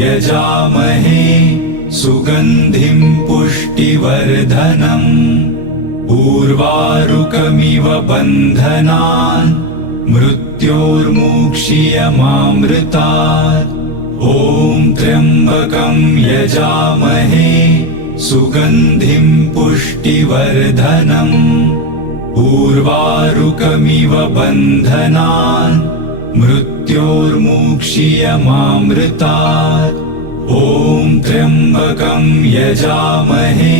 यजामहे सुगन्धिं पुष्टिवर्धनम् उर्वारुकमिव बन्धनान् मृत्योर्मुक्षीयमामृतात् ॐ त्र्यम्बकं यजामहे सुगन्धिं पुष्टिवर्धनम् उर्वारुकमिव बन्धनान् मृत्योर्मुक्षीयमामृतात् ॐ त्र्यम्बकं यजामहे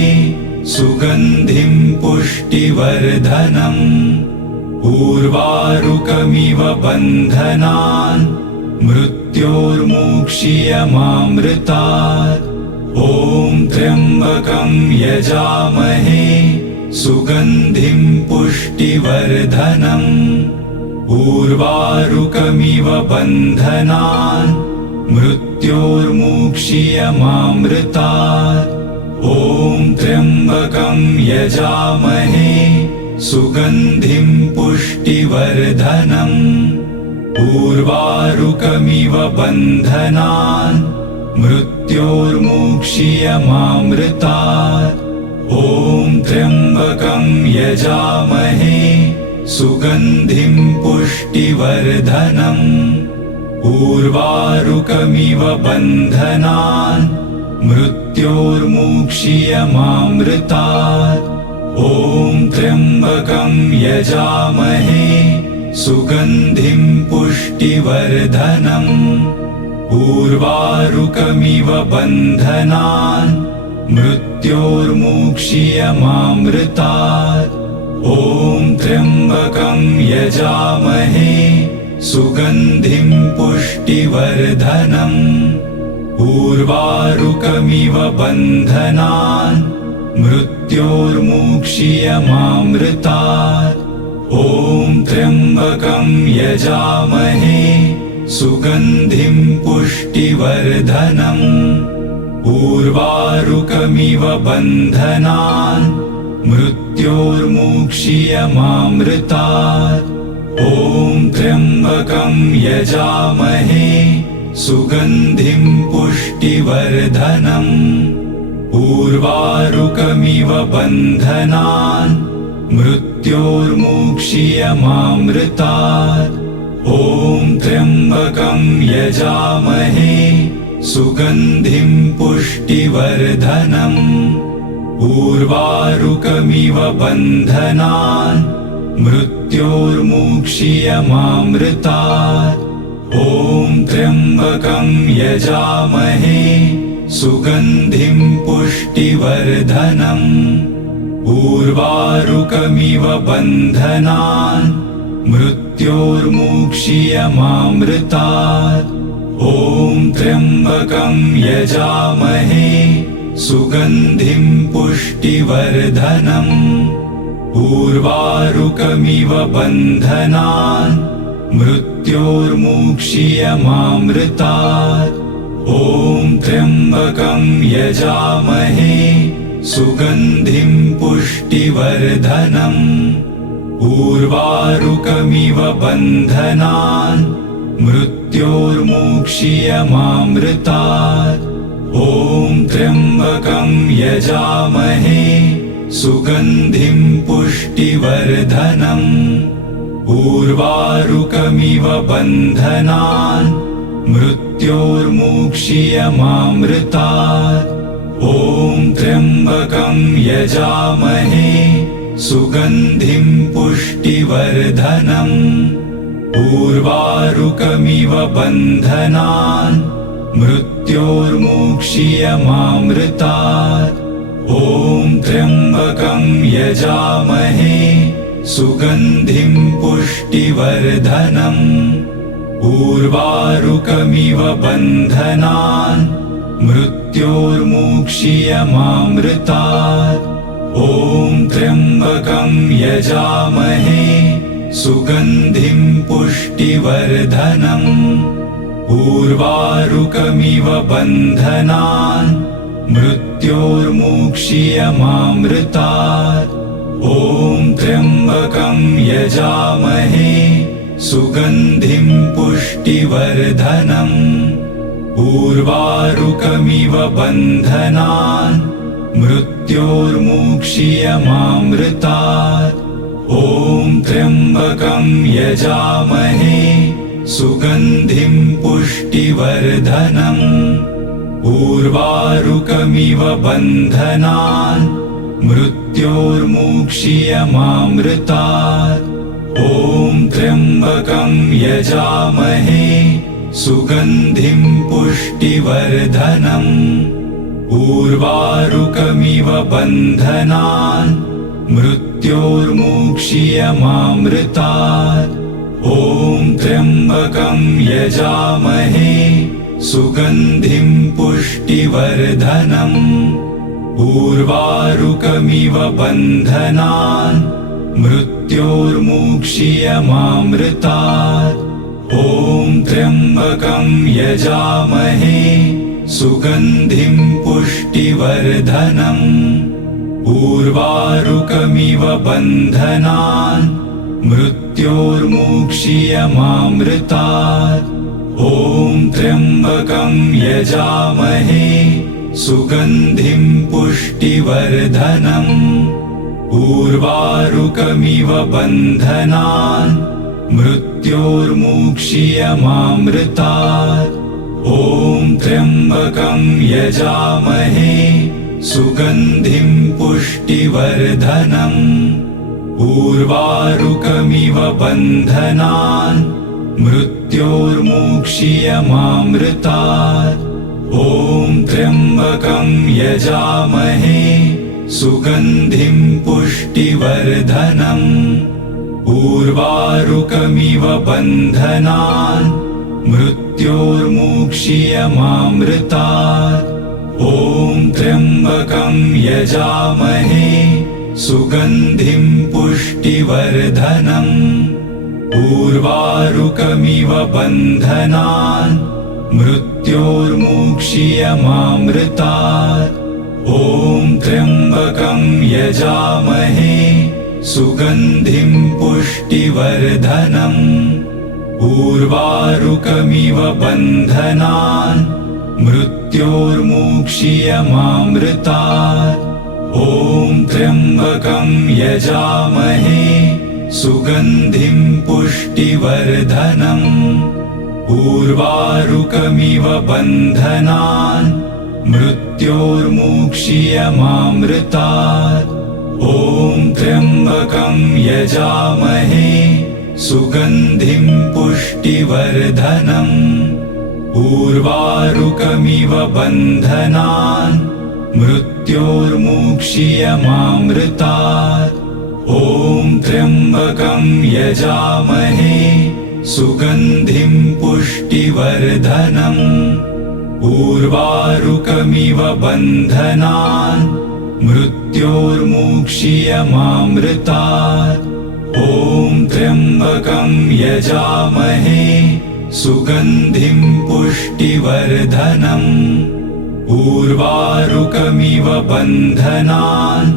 सुगन्धिं पुष्टिवर्धनम् उर्वारुकमिव बन्धनान् मृत्योर्मुक्षीयमामृतात् ॐ त्र्यम्बकं यजामहे सुगन्धिं पुष्टिवर्धनम् उर्वारुकमिव बन्धनान् मृत्योर्मुक्षीयमामृतात् ॐ त्र्यम्बकं यजामहे सुगन्धिं पुष्टिवर्धनम् उर्वारुकमिव बन्धनान् मृत्योर्मुक्षीयमामृतात् ॐ त्र्यम्बकं यजामहे सुगन्धिं पुष्टिवर्धनम् उर्वारुकमिव बन्धनान् मृत्योर्मुक्षीयमामृतात् ॐ त्र्यम्बकं यजामहे सुगन्धिं पुष्टिवर्धनम् उर्वारुकमिव बन्धनान् मृत्योर्मुक्षीयमामृतात् ॐ त्र्यम्बकं यजामहे सुगन्धिं पुष्टिवर्धनम् उर्वारुकमिव बन्धनान् मृत्योर्मुक्षीयमामृतात् ॐ त्र्यम्बकं यजामहे सुगन्धिं पुष्टिवर्धनम् उर्वारुकमिव बन्धनान् मृत्योर्मुक्षीयमामृतात् ॐ त्र्यम्बकं यजामहे सुगन्धिं पुष्टिवर्धनम् उर्वारुकमिव बन्धनान् मृत्योर्मुक्षीयमामृतात् ॐ त्र्यम्बकं यजामहे सुगन्धिं पुष्टिवर्धनम् उर्वारुकमिव बन्धनान् मृत्योर्मुक्षीयमामृतात् ॐ त्र्यम्बकं यजामहे सुगन्धिं पुष्टिवर्धनम् उर्वारुकमिव बन्धनान् मृत्योर्मुक्षीयमामृतात् ॐ त्र्यम्बकं यजामहे सुगन्धिं पुष्टिवर्धनम् उर्वारुकमिव बन्धनान् मृत्योर्मुक्षीयमामृतात् ॐ त्र्यम्बकं यजामहे सुगन्धिं पुष्टिवर्धनम् उर्वारुकमिव बन्धनान् मृत्योर्मुक्षीयमामृतात् ॐ त्र्यम्बकं यजामहे सुगन्धिं पुष्टिवर्धनम् उर्वारुकमिव बन्धनान् मृत्योर्मुक्षीयमामृतात् ॐ त्र्यम्बकं यजामहे सुगन्धिं पुष्टिवर्धनम् उर्वारुकमिव बन्धनान् मृत्योर्मुक्षीयमामृतात् ॐ त्र्यम्बकं यजामहे सुगन्धिं पुष्टिवर्धनम् उर्वारुकमिव बन्धनान् मृत्योर्मुक्षीयमामृतात् ॐ त्र्यम्बकं यजामहे सुगन्धिं पुष्टिवर्धनम् उर्वारुकमिव बन्धनान् मृत्योर्मुक्षीयमामृतात् ॐ त्र्यम्बकं यजामहे सुगन्धिं पुष्टिवर्धनम् उर्वारुकमिव बन्धनान् मृत्योर्मुक्षीयमामृतात्। ॐ त्र्यम्बकं यजामहे सुगन्धिं पुष्टिवर्धनम्। उर्वारुकमिव बन्धनान् मृत्योर्मुक्षीयमामृतात्। ॐ त्र्यम्बकं यजामहे सुगन्धिं पुष्टिवर्धनम्। उर्वारुकमिव बन्धनान् मृत्योर्मुक्षीयमामृतात्। ॐ त्र्यम्बकं यजामहे सुगन्धिं पुष्टिवर्धनम्। उर्वारुकमिव बन्धनान् मृत्योर्मुक्षीयमामृतात्। ॐ त्र्यम्बकं यजामहे सुगन्धिं पुष्टिवर्धनम्। उर्वारुकमिव बन्धनान् मृत्योर्मुक्षीयमामृतात्। ॐ त्र्यम्बकं यजामहे सुगन्धिं पुष्टिवर्धनम्। उर्वारुकमिव बन्धनान् मृत्योर्मुक्षीयमामृतात्। ॐ त्र्यम्बकं यजामहे सुगन्धिं पुष्टिवर्धनम्। उर्वारुकमिव बन्धनान् मृत्योर्मुक्षीयमामृतात्। ॐ त्र्यम्बकं यजामहे सुगन्धिं पुष्टिवर्धनम्। उर्वारुकमिव बन्धनान् मृत्योर्मुक्षीयमामृतात्। ॐ त्र्यम्बकं यजामहे सुगन्धिं पुष्टिवर्धनम्। उर्वारुकमिव बन्धनान् मृत्योर्मुक्षीयमामृतात्। ॐ त्र्यम्बकं यजामहे सुगन्धिं पुष्टिवर्धनम्। उर्वारुकमिव बन्धनान् मृत्योर्मुक्षीयमामृतात्। ॐ त्र्यम्बकं यजामहे सुगन्धिं पुष्टिवर्धनम्। उर्वारुकमिव बन्धनान् मृत्योर्मुक्षीयमामृतात्। ॐ त्र्यम्बकं यजामहे सुगन्धिं पुष्टिवर्धनम्। उर्वारुकमिव बन्धनान् मृत्योर्मुक्षीयमामृतात्। ॐ त्र्यम्बकं यजामहे सुगन्धिं पुष्टिवर्धनम्। उर्वारुकमिव बन्धनान् मृत्योर्मुक्षीयमामृतात्। ॐ त्र्यम्बकं यजामहे सुगन्धिं पुष्टिवर्धनम्। उर्वारुकमिव बन्धनान्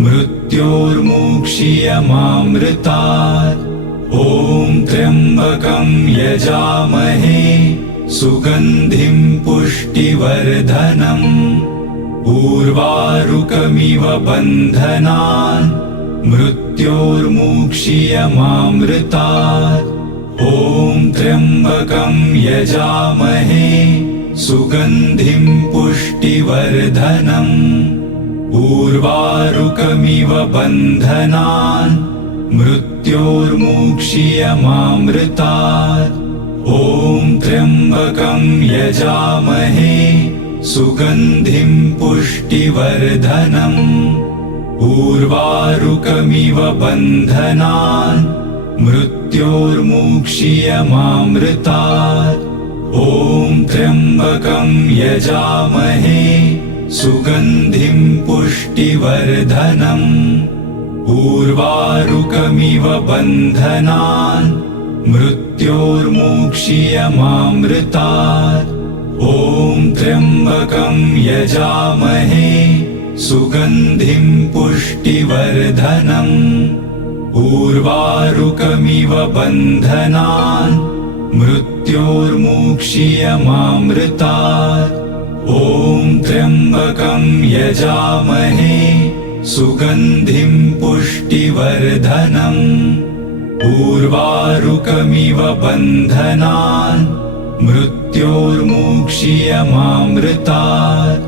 मृत्योर्मुक्षीयमामृतात्। ॐ त्र्यम्बकं यजामहे सुगन्धिं पुष्टिवर्धनम्। उर्वारुकमिव बन्धनान् मृत्योर्मुक्षीयमामृतात्। ॐ त्र्यम्बकं यजामहे सुगन्धिं पुष्टिवर्धनम्। उर्वारुकमिव बन्धनान् मृत्योर्मुक्षीयमामृतात्। ॐ त्र्यम्बकं यजामहे सुगन्धिं पुष्टिवर्धनम्। उर्वारुकमिव बन्धनान् मृत्योर्मुक्षीयमामृतात्। ॐ त्र्यम्बकं यजामहे सुगन्धिं पुष्टिवर्धनम्। उर्वारुकमिव बन्धनान् मृत्योर्मुक्षीयमामृतात्। ॐ त्र्यम्बकं यजामहे सुगन्धिं पुष्टिवर्धनम्। उर्वारुकमिव बन्धनान् मृत्योर्मुक्षीयमामृतात्। ॐ त्र्यम्बकं यजामहे सुगन्धिं पुष्टिवर्धनम्। उर्वारुकमिव बन्धनान् मृत्योर्मुक्षीयमामृतात्।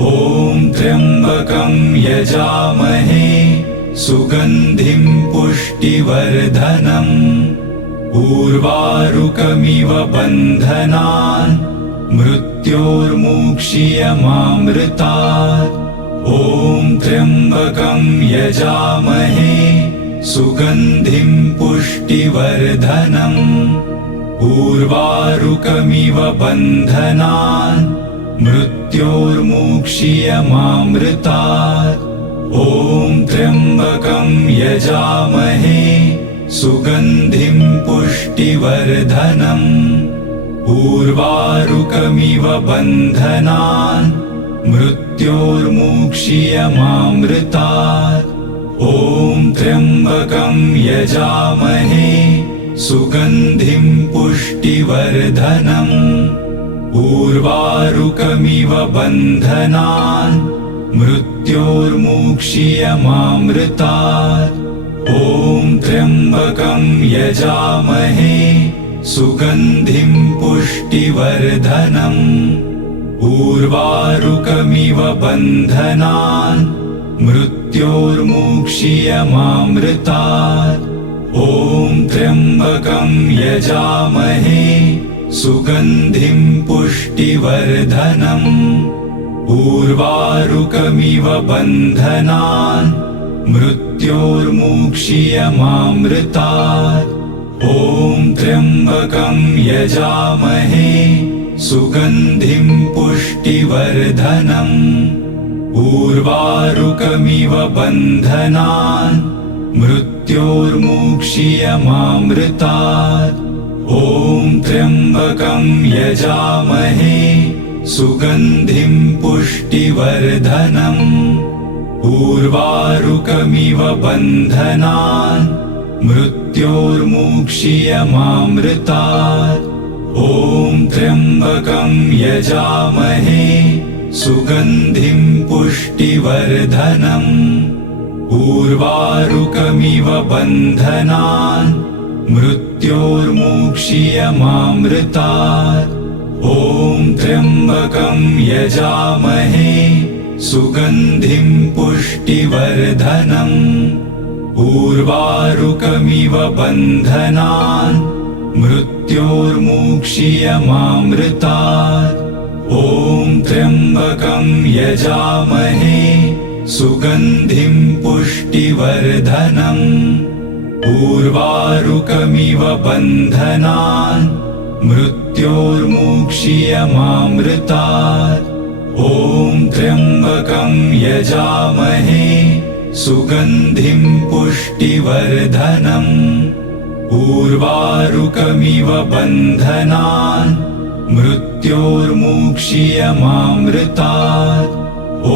ॐ त्र्यम्बकं यजामहे सुगन्धिं पुष्टिवर्धनम्। उर्वारुकमिव बन्धनान् मृत्योर्मुक्षीयमामृतात्। ॐ त्र्यम्बकं यजामहे सुगन्धिं पुष्टिवर्धनम्। उर्वारुकमिव बन्धनान् मृत्योर्मुक्षीयमामृतात्। ॐ त्र्यम्बकं यजामहे सुगन्धिं पुष्टिवर्धनम्। उर्वारुकमिव बन्धनान् मृत्योर्मुक्षीयमामृतात्। ॐ त्र्यम्बकं यजामहे सुगन्धिं पुष्टिवर्धनम्। उर्वारुकमिव बन्धनान् मृत्योर्मुक्षीयमामृतात्। ॐ त्र्यम्बकं यजामहे सुगन्धिं पुष्टिवर्धनम्। उर्वारुकमिव बन्धनान् मृत्योर्मुक्षीयमामृतात्। ॐ त्र्यम्बकं यजामहे सुगन्धिं पुष्टिवर्धनम्। उर्वारुकमिव बन्धनान् मृत्योर्मुक्षीयमामृतात्। ॐ त्र्यम्बकं यजामहे सुगन्धिं पुष्टिवर्धनम्। उर्वारुकमिव बन्धनान् मृत्योर्मुक्षीयमामृतात्। ॐ त्र्यम्बकं यजामहे सुगन्धिं पुष्टिवर्धनम्। उर्वारुकमिव बन्धनान् मृत्योर्मुक्षीयमामृतात्। ॐ त्र्यम्बकं यजामहे सुगन्धिं पुष्टिवर्धनम्। उर्वारुकमिव बन्धनान् मृत्योर्मुक्षीयमामृतात्। ॐ त्र्यम्बकं यजामहे सुगन्धिं पुष्टिवर्धनम्। उर्वारुकमिव बन्धनान् मृत्योर्मुक्षीयमामृतात्। ॐ त्र्यम्बकं यजामहे सुगन्धिं पुष्टिवर्धनम्। उर्वारुकमिव बन्धनान् मृत्योर्मुक्षीयमामृतात्। ॐ त्र्यम्बकं यजामहे सुगन्धिं पुष्टिवर्धनम्। उर्वारुकमिव बन्धनान् मृत्योर्मुक्षीयमामृतात्। ॐ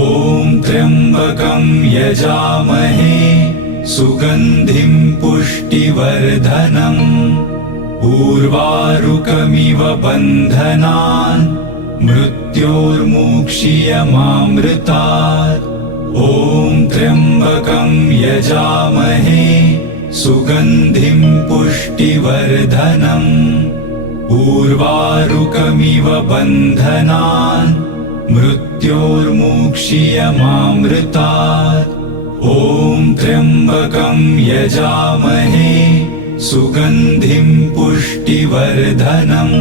त्र्यम्बकं यजामहे सुगन्धिं पुष्टिवर्धनम्। उर्वारुकमिव बन्धनान् मृत्योर्मुक्षीयमामृतात्। ॐ त्र्यम्बकं यजामहे सुगन्धिं पुष्टिवर्धनम्। उर्वारुकमिव बन्धनान् मृत्योर्मुक्षीयमामृतात्। ॐ त्र्यम्बकं यजामहे सुगन्धिं पुष्टिवर्धनम्।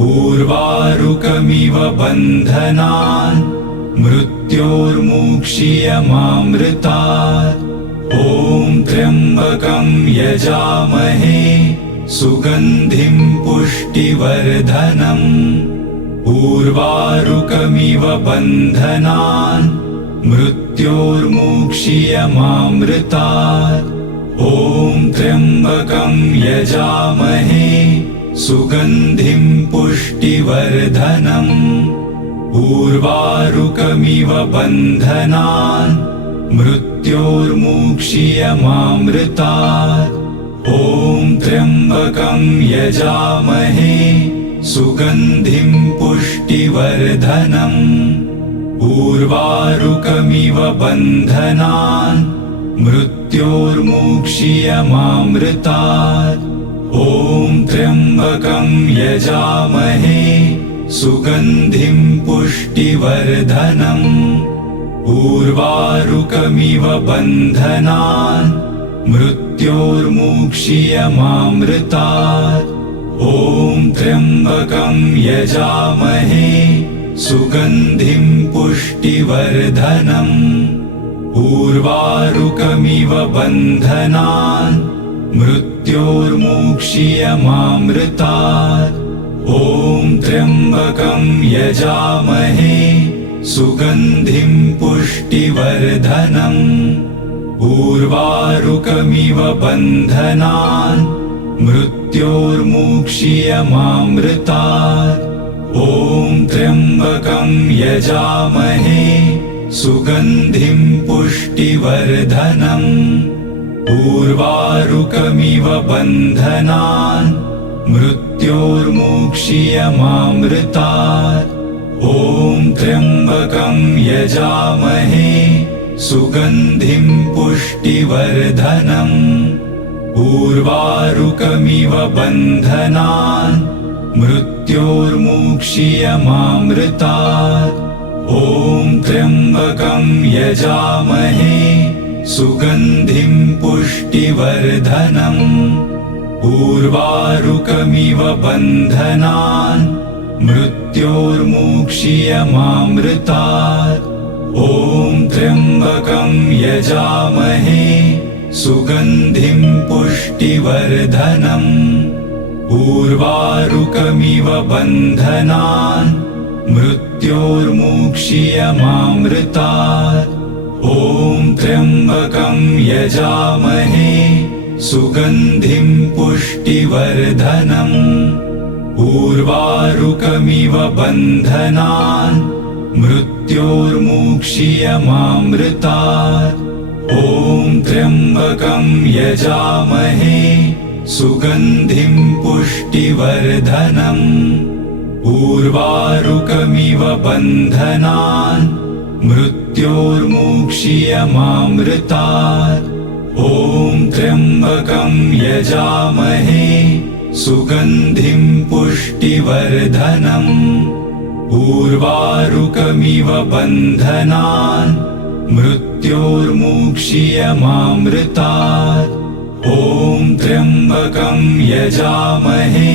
उर्वारुकमिव बन्धनान् मृत्योर्मुक्षीयमामृतात्। ॐ त्र्यम्बकं यजामहे सुगन्धिं पुष्टिवर्धनम्। उर्वारुकमिव बन्धनान् मृत्योर्मुक्षीयमामृतात्। ॐ त्र्यम्बकं यजामहे सुगन्धिं पुष्टिवर्धनम्। उर्वारुकमिव बन्धनान् मृत्योर्मुक्षीयमामृतात्। ॐ त्र्यम्बकं यजामहे सुगन्धिं पुष्टिवर्धनम् उर्वारुकमिव बन्धनान् मृत्योर्मुक्षीयमामृतात् ॐ त्र्यम्बकं यजामहे सुगन्धिं पुष्टिवर्धनम् उर्वारुकमिव बन्धनान् मृत्योर्मुक्षीयमामृतात् ॐ त्र्यम्बकं यजामहे सुगन्धिं पुष्टिवर्धनम् उर्वारुकमिव बन्धनान् मृत्योर्मुक्षीयमामृतात् ॐ त्र्यम्बकं यजामहे सुगन्धिं पुष्टिवर्धनम् उर्वारुकमिव बन्धनान् मृत्योर्मुक्षीयमामृतात् ॐ त्र्यम्बकं यजामहे सुगन्धिं पुष्टिवर्धनम् उर्वारुकमिव बन्धनान् मृत्योर्मुक्षीयमामृतात् ॐ त्र्यम्बकं यजामहे सुगन्धिं पुष्टिवर्धनम् उर्वारुकमिव बन्धनान् मृत्योर्मुक्षीयमामृतात् ॐ त्र्यम्बकं यजामहे सुगन्धिं पुष्टिवर्धनम् उर्वारुकमिव बन्धनान् मृत्योर्मुक्षीयमामृतात् ॐ त्र्यम्बकं यजामहे सुगन्धिं पुष्टिवर्धनम् उर्वारुकमिव बन्धनान् मृत्योर्मुक्षीयमामृतात् ॐ त्र्यम्बकं यजामहे सुगन्धिं पुष्टिवर्धनम् उर्वारुकमिव बन्धनान् मृत्योर्मुक्षीयमामृतात् ॐ त्र्यम्बकं यजामहे सुगन्धिं पुष्टिवर्धनम् उर्वारुकमिव बन्धनान् मृत्योर्मुक्षीयमामृतात् ॐ त्र्यम्बकं यजामहे सुगन्धिं पुष्टिवर्धनम् उर्वारुकमिव बन्धनान् मृत्योर्मुक्षीयमामृतात् ॐ त्र्यम्बकं यजामहे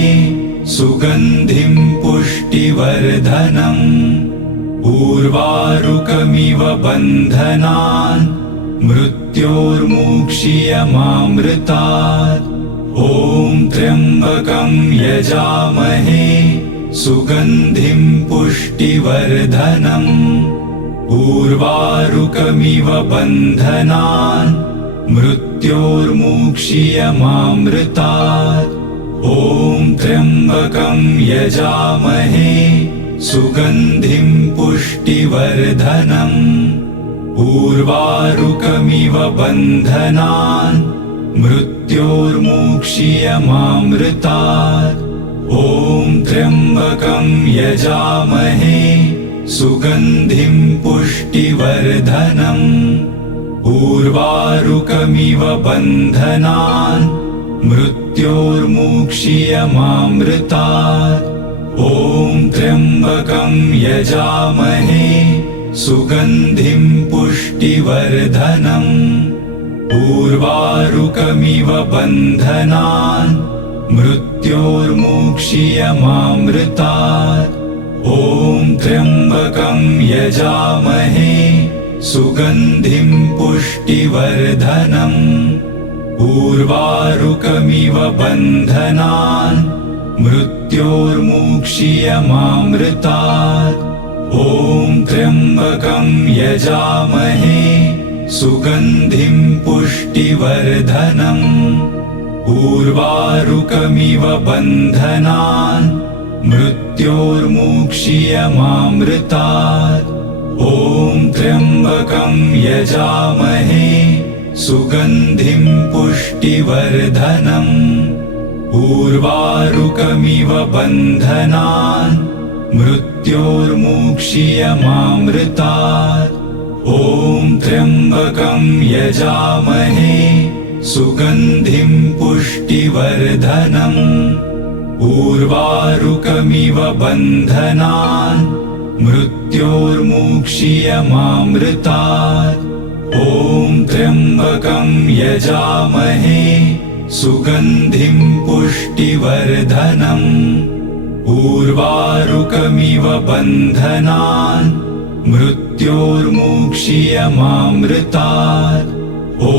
सुगन्धिं पुष्टिवर्धनम् उर्वारुकमिव बन्धनान् मृत्योर्मुक्षीयमामृतात् ॐ त्र्यम्बकं यजामहे सुगन्धिं पुष्टिवर्धनम् उर्वारुकमिव बन्धनान् मृत्योर्मुक्षीयमामृतात् ॐ त्र्यम्बकं यजामहे सुगन्धिं पुष्टिवर्धनम् उर्वारुकमिव बन्धनान् मृत्योर्मुक्षीयमामृतात् ॐ त्र्यम्बकं यजामहे सुगन्धिं पुष्टिवर्धनम् उर्वारुकमिव बन्धनान् मृत्योर्मुक्षीयमामृतात् ॐ त्र्यम्बकं यजामहे सुगन्धिं पुष्टिवर्धनम् उर्वारुकमिव बन्धनान् मृत्योर्मुक्षीयमामृतात् ॐ त्र्यम्बकं यजामहे सुगन्धिं पुष्टिवर्धनम् उर्वारुकमिव बन्धनान् मृत्योर्मुक्षीयमामृतात् ॐ त्र्यम्बकं यजामहे सुगन्धिं पुष्टिवर्धनम् उर्वारुकमिव बन्धनान् मृत्योर्मुक्षीयमामृतात् ॐ त्र्यम्बकं यजामहे सुगन्धिं पुष्टिवर्धनम् उर्वारुकमिव बन्धनान् मृत्योर्मुक्षीयमामृतात् ॐ त्र्यम्बकं यजामहे सुगन्धिं पुष्टिवर्धनम् उर्वारुकमिव बन्धनान् मृत्योर्मुक्षीयमामृतात् ॐ त्र्यम्बकं यजामहे सुगन्धिं पुष्टिवर्धनम् उर्वारुकमिव बन्धनान् मृत्योर्मुक्षीयमामृतात् ॐ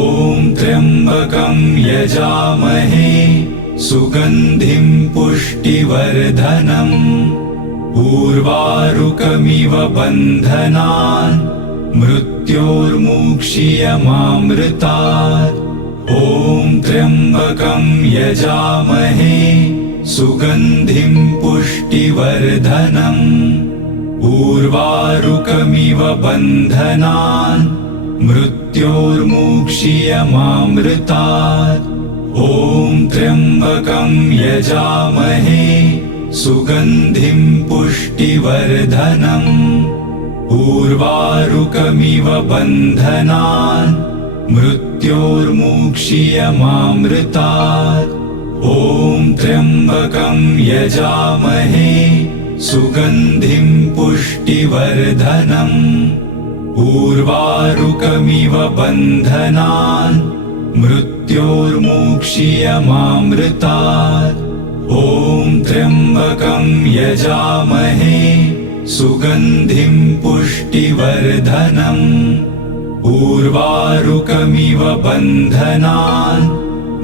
त्र्यम्बकं यजामहे सुगन्धिं पुष्टिवर्धनम् उर्वारुकमिव बन्धनान् मृत्योर्मुक्षीयमामृतात् ॐ त्र्यम्बकं यजामहे सुगन्धिं पुष्टिवर्धनम् उर्वारुकमिव बन्धनान् मृत्योर्मुक्षीयमामृतात् ॐ त्र्यम्बकं यजामहे सुगन्धिं पुष्टिवर्धनम् उर्वारुकमिव बन्धनान् मृत्योर्मुक्षीयमामृतात् ॐ त्र्यम्बकं यजामहे सुगन्धिं पुष्टिवर्धनम् उर्वारुकमिव बन्धनान् मृत्योर्मुक्षीयमामृतात् ॐ त्र्यम्बकं यजामहे सुगन्धिं पुष्टिवर्धनम् उर्वारुकमिव बन्धनान्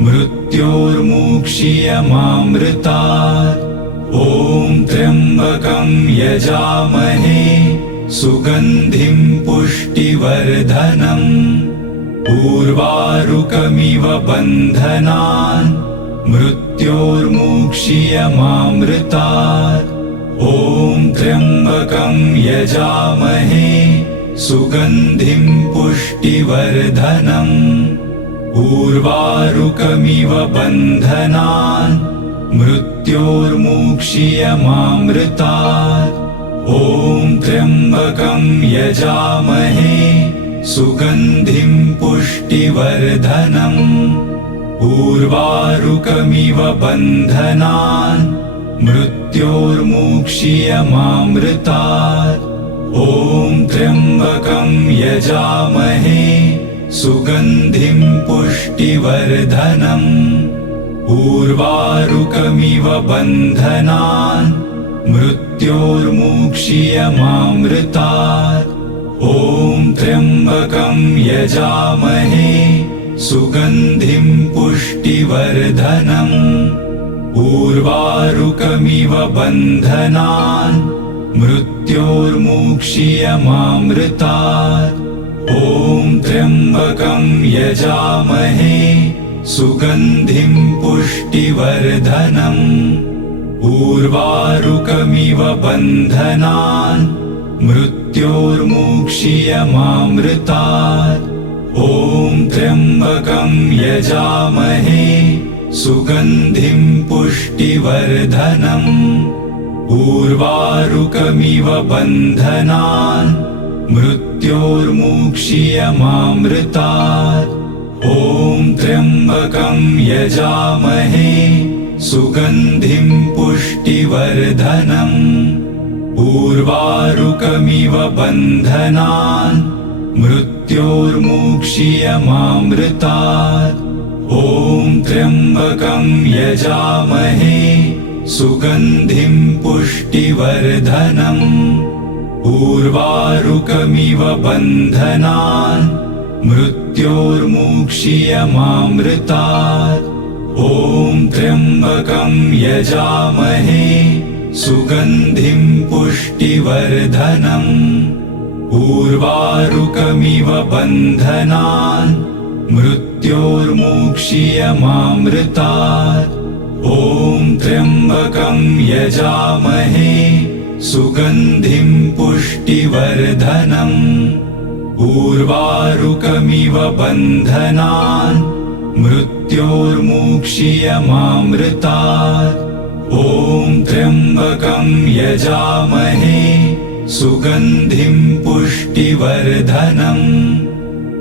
मृत्योर्मुक्षीयमामृतात् ॐ त्र्यम्बकं यजामहे सुगन्धिं पुष्टिवर्धनम् उर्वारुकमिव बन्धनान् मृत्योर्मुक्षीयमामृतात् ॐ त्र्यम्बकं यजामहे सुगन्धिं पुष्टिवर्धनम् उर्वारुकमिव बन्धनान् मृत्योर्मुक्षीयमामृतात् ॐ त्र्यम्बकं यजामहे सुगन्धिं पुष्टिवर्धनम् उर्वारुकमिव बन्धनान् मृत्योर्मुक्षीयमामृतात् ॐ त्र्यम्बकं यजामहे सुगन्धिं पुष्टिवर्धनम् उर्वारुकमिव बन्धनान् मृत्योर्मुक्षीयमामृतात् ॐ त्र्यम्बकं यजामहे सुगन्धिं पुष्टिवर्धनम् उर्वारुकमिव बन्धनान् मृत्योर्मुक्षीयमामृतात् ॐ त्र्यम्बकं यजामहे सुगन्धिं पुष्टिवर्धनम् उर्वारुकमिव बन्धनान् मृत्योर्मुक्षीयमामृतात् ॐ त्र्यम्बकं यजामहे सुगन्धिं पुष्टिवर्धनम् उर्वारुकमिव बन्धनान् मृत्योर्मुक्षीयमामृतात् ॐ त्र्यम्बकं यजामहे सुगन्धिं पुष्टिवर्धनम् उर्वारुकमिव बन्धनान् मृत्योर्मुक्षीयमामृतात् ॐ त्र्यम्बकं यजामहे सुगन्धिं पुष्टिवर्धनम् उर्वारुकमिव बन्धनान् मृत्योर्मुक्षीयमामृतात् ॐ त्र्यम्बकं यजामहे सुगन्धिं पुष्टिवर्धनम् उर्वारुकमिव बन्धनान् मृत्योर्मुक्षीयमामृतात् ॐ त्र्यम्बकं यजामहे सुगन्धिं पुष्टिवर्धनम् उर्वारुकमिव बन्धनान् मृत्योर्मुक्षीयमामृतात्। ॐ त्र्यम्बकं यजामहे सुगन्धिं पुष्टिवर्धनम्।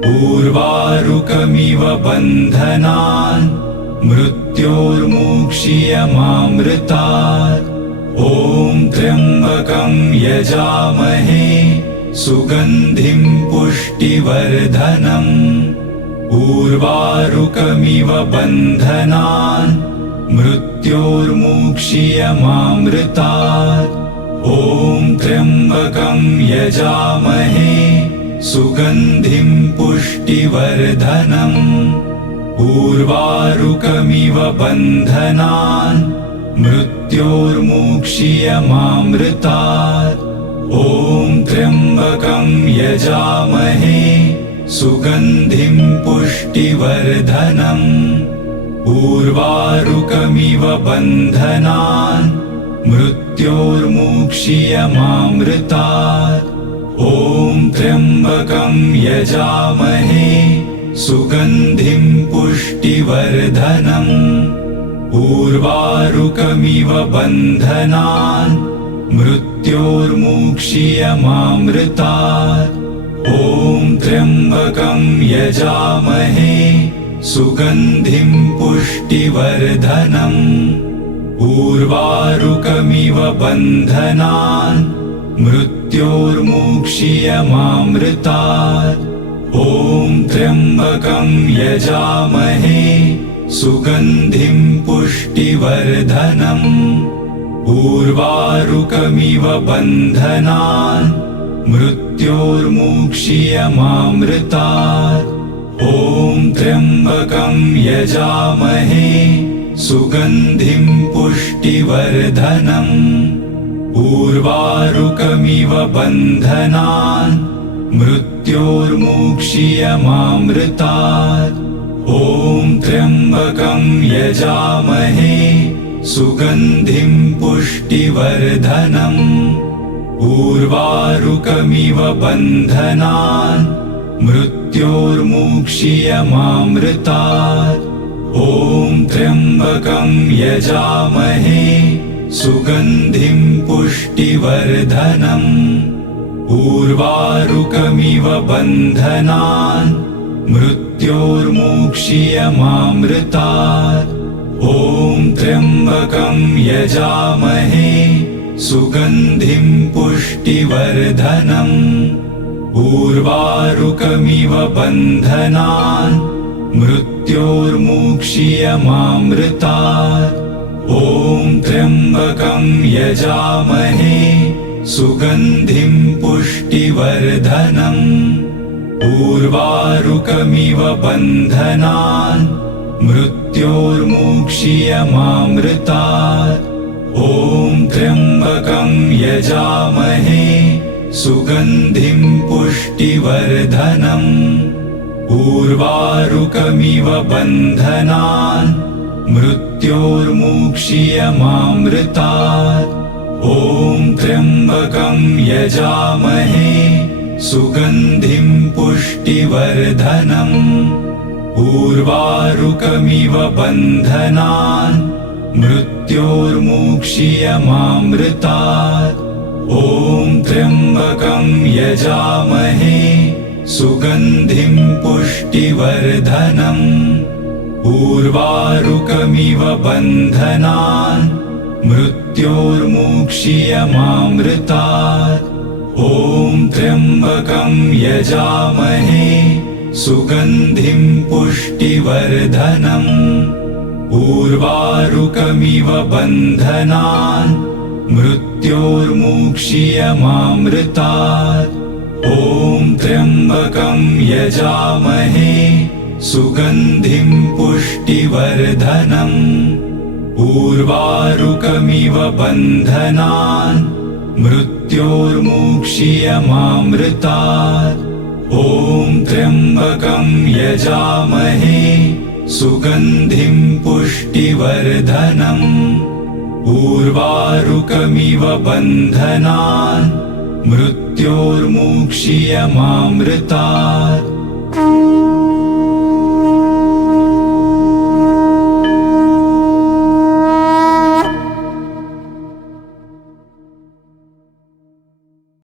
उर्वारुकमिव बन्धनान् मृत्योर्मुक्षीयमामृतात्। ॐ त्र्यम्बकं यजामहे सुगन्धिं पुष्टिवर्धनम्। उर्वारुकमिव बन्धनान् मृत्योर्मुक्षीयमामृतात्। ॐ त्र्यम्बकं यजामहे सुगन्धिं पुष्टिवर्धनम्। उर्वारुकमिव बन्धनान् मृत्योर्मुक्षीयमामृतात्। ॐ त्र्यम्बकं यजामहे सुगन्धिं पुष्टिवर्धनम्। उर्वारुकमिव बन्धनान् मृत्योर्मुक्षीयमामृतात्। ॐ त्र्यम्बकं यजामहे सुगन्धिं पुष्टिवर्धनम्। उर्वारुकमिव बन्धनान् मृत्योर्मुक्षीयमामृतात्। ॐ त्र्यम्बकं यजामहे सुगन्धिं पुष्टिवर्धनम्। उर्वारुकमिव बन्धनान् मृत्योर्मुक्षीयमामृतात्। ॐ त्र्यम्बकं यजामहे सुगन्धिं पुष्टिवर्धनम्। उर्वारुकमिव बन्धनान् मृत्योर्मुक्षीयमामृतात्। ॐ त्र्यम्बकं यजामहे सुगन्धिं पुष्टिवर्धनम्। उर्वारुकमिव बन्धनान् मृत्योर्मुक्षीयमामृतात्। ॐ त्र्यम्बकं यजामहे सुगन्धिं पुष्टिवर्धनम्। उर्वारुकमिव बन्धनान् मृत्योर्मुक्षीयमामृतात्। ॐ त्र्यम्बकं यजामहे सुगन्धिं पुष्टिवर्धनम्। उर्वारुकमिव बन्धनान् मृत्योर्मुक्षीयमामृतात्। ॐ त्र्यम्बकं यजामहे सुगन्धिं पुष्टिवर्धनम्। उर्वारुकमिव बन्धनान् मृत्योर्मुक्षीयमामृतात्। ॐ त्र्यम्बकं यजामहे सुगन्धिं पुष्टिवर्धनम्। उर्वारुकमिव बन्धनान् मृत्योर्मुक्षीयमामृतात्। ॐ त्र्यम्बकं यजामहे सुगन्धिं पुष्टिवर्धनम्। उर्वारुकमिव बन्धनान् मृत्योर्मुक्षीयमामृतात्। ॐ त्र्यम्बकं यजामहे सुगन्धिं पुष्टिवर्धनम्। उर्वारुकमिव बन्धनान् मृत्योर्मुक्षीयमामृतात्। ॐ त्र्यम्बकं यजामहे सुगन्धिं पुष्टिवर्धनम्। उर्वारुकमिव बन्धनान् मृत्योर्मुक्षीयमामृतात्। ॐ त्र्यम्बकं यजामहे सुगन्धिं पुष्टिवर्धनम्। उर्वारुकमिव बन्धनान् मृत्योर्मुक्षीयमामृतात्। ॐ त्र्यम्बकं यजामहे सुगन्धिं पुष्टिवर्धनम्। उर्वारुकमिव बन्धनान् मृत्योर्मुक्षीयमामृतात्। ॐ त्र्यम्बकं यजामहे सुगन्धिं पुष्टिवर्धनम्। उर्वारुकमिव बन्धनान् मृत्योर्मुक्षीयमामृतात्